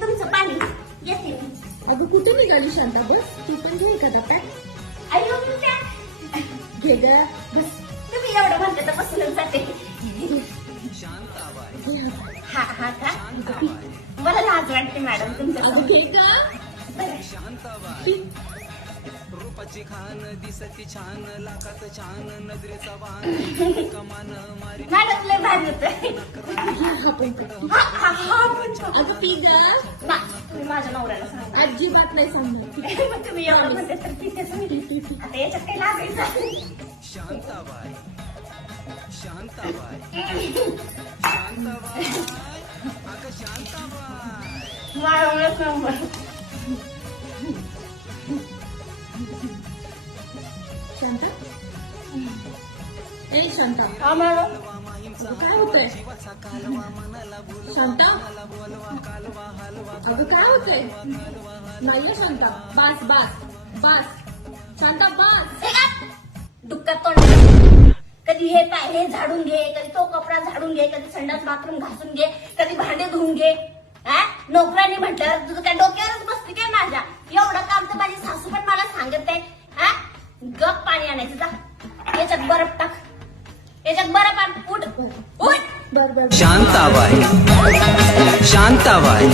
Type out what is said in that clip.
तुमचं पाणी घेते. अगं कुठे निघाली शांता बस? तू पण घे एखादा पॅक. अयो घे ग. बस. तुम्ही एवढं म्हणते तर बसूनच जाते. घे हा. हा हा का? मला लाज वाटते मॅडम तुमच्या अगं घे ग. बरं. रूपाची खान दिसती छान लाखात छान नजरेचा वाण कमान मारी माझ्या नवऱ्याला सांगा. अजिबात नाही. मग तुम्ही एवढं म्हणते तर तिथेच मी. आता याच्यात काही लागायचं शांताबाई. शांताबाई. शांताबाई. अगं शांताबाई. नंबर शांता? ए शांता. मॅडम अगं काय होतंय? शांता? अगं काय होतंय? नाही शांता. बास बास बास. शांता बास. का? डुक्कर तोंड कधी हे पाय हे झाडून घे कधी तो कपडा झाडून घे कधी संडास बाथरूम घासून घे कधी भांडे धुवून घे. हा? नोकरांनी म्हटलं तुझं काय डोक्यावरच बसते काय माझ्या? एवढं काम तर माझी सासू पण मला सांगत आहे पाणी आणायचं जा. याच्यात बरफ टाक. याच्यात बरफ आण. उठ. उठ. बर बर शांताबाई. शांताबाई.